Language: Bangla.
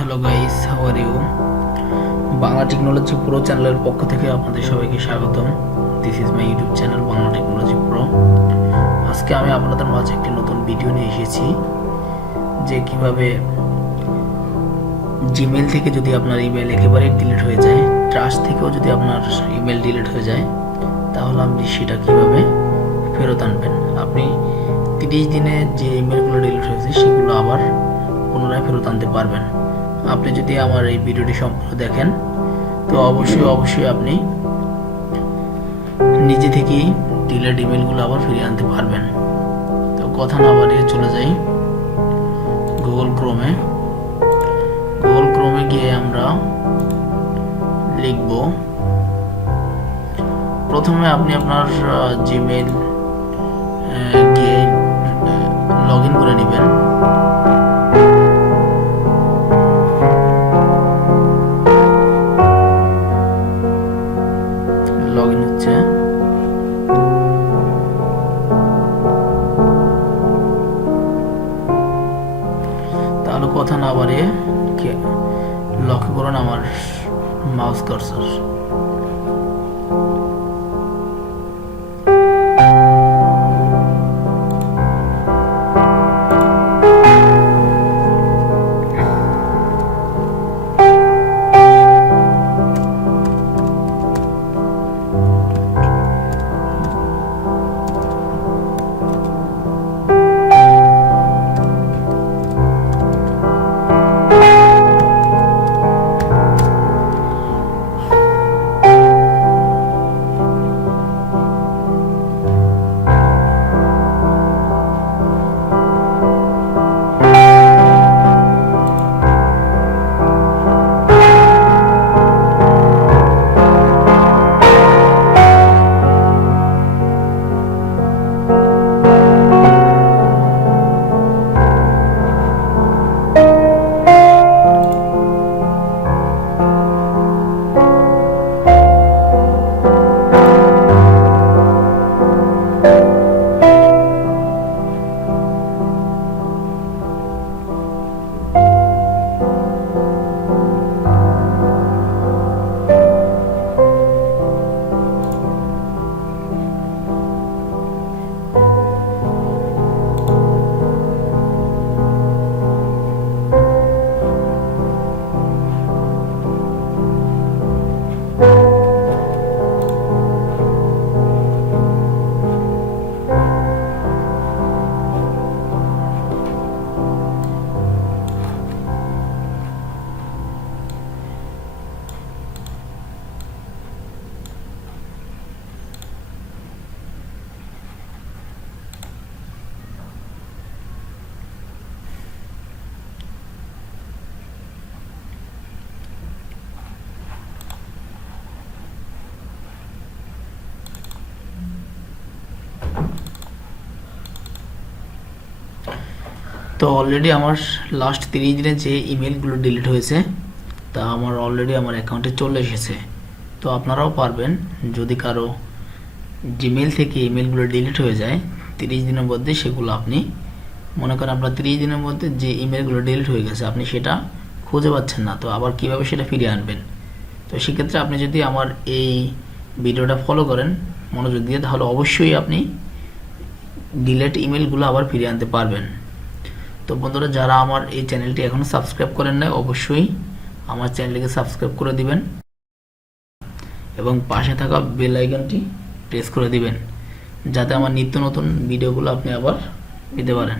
Hello guys, how are you? Bangla technology pro চ্যানেলের পক্ষ থেকে আপনাদের সবাইকে স্বাগতম। This is my YouTube channel Bangla technology pro. আজকে আমি আপনাদের মাঝে একটি নতুন ভিডিও নিয়ে এসেছি যে কিভাবে জিমেল থেকে যদি আপনার ইমেল একেবারে ডিলিট হয়ে যায়, ট্রাস্ট থেকেও যদি আপনার ইমেল ডিলিট হয়ে যায়, তাহলে আপনি সেটা কিভাবে ফেরত আনবেন। আপনি 30 দিনে যে ইমেলগুলো ডিলিট হয়েছে সেগুলো আবার পুনরায় ফেরত আনতে পারবেন। আপনি যদি আমার এই ভিডিওটি সম্পূর্ণ দেখেন তো অবশ্যই আপনি নিজে থেকেই ডিলিট ইমেলগুলো আবার ফিরিয়ে আনতে পারবেন। তো কথা না বাড়িয়ে চলে যাই গুগল ক্রোমে গিয়ে আমরা লিখব, প্রথমে আপনি আপনার জিমেল গিয়ে লগ ইন করে নেবেন। লগ ইন হচ্ছে, তাহলে কথা না বাড়িয়ে লক্ষ্য করুন আমার মাউস কার্সার। তো অলরেডি আমার লাস্ট 30 দিনে যে ইমেলগুলো ডিলিট হয়েছে তা আমার অলরেডি আমার অ্যাকাউন্টে চলে এসেছে। তো আপনারাও পারবেন, যদি কারো জিমেল থেকে ইমেলগুলো ডিলিট হয়ে যায় 30 দিনের মধ্যে, সেগুলো আপনি মনে করেন আপনার 30 দিনের মধ্যে যে ইমেলগুলো ডিলিট হয়ে গেছে আপনি সেটা খুঁজে পাচ্ছেন না, তো আবার কিভাবে সেটা ফিরিয়ে আনবেন। তো সেক্ষেত্রে আপনি যদি আমার এই ভিডিওটা ফলো করেন মনোযোগ দিয়ে, তাহলে অবশ্যই আপনি ডিলিট ইমেলগুলো আবার ফিরিয়ে আনতে পারবেন। তো বন্ধুরা, যারা আমার এই চ্যানেলটি এখনো সাবস্ক্রাইব করেন নাই অবশ্যই আমার চ্যানেলটিকে সাবস্ক্রাইব করে দিবেন এবং পাশে থাকা বেল আইকনটি প্রেস করে দিবেন, যাতে আমার নিত্য নতুন ভিডিওগুলো আপনি আবার পেতে পারেন।